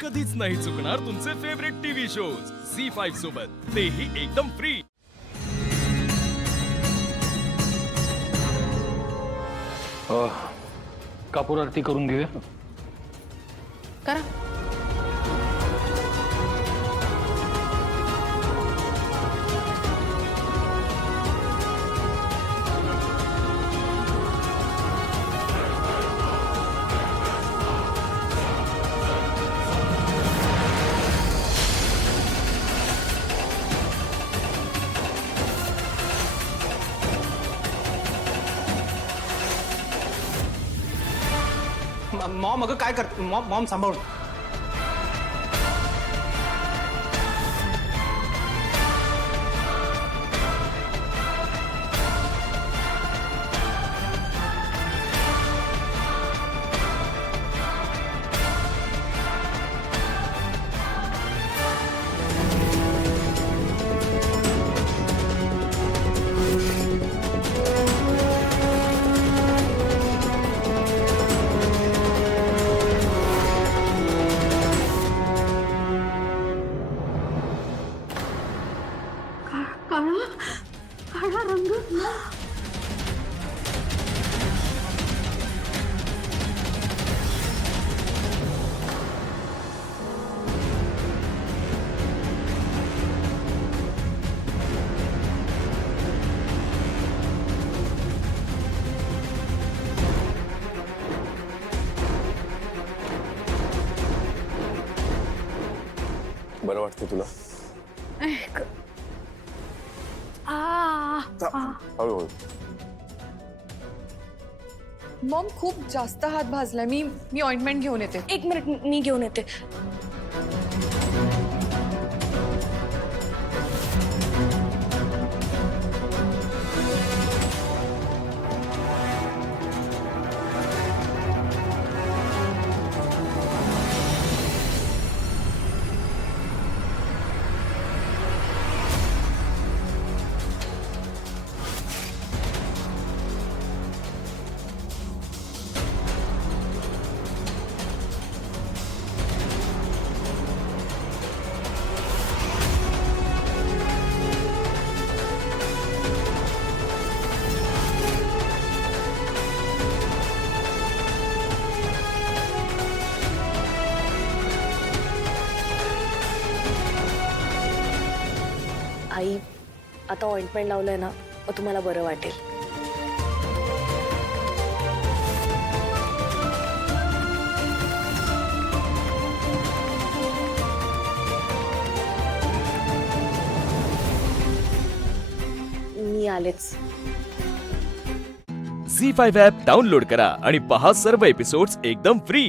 कधीच नाही चुकणार तुमचे फेवरेट टीव्ही शोज झी5 सोबत, तेही एकदम फ्री। कापूर आरती करून घेऊया। करा। मॉम अगं काय करते मॉम सांभाळून। काळा रंग बरं वाटतं तुला? हळूहळू। मॉम खूप जास्त हात भाजलाय, मी ऑइंटमेंट घेऊन येते। एक मिनिट, मी घेऊन येते। आई, आता ऑइंटमेंट लावलंय ना, मग तुम्हाला बरं वाटेल। मी आलेच। झी5 ॲप डाउनलोड करा आणि पहा सर्व एपिसोड्स एकदम फ्री।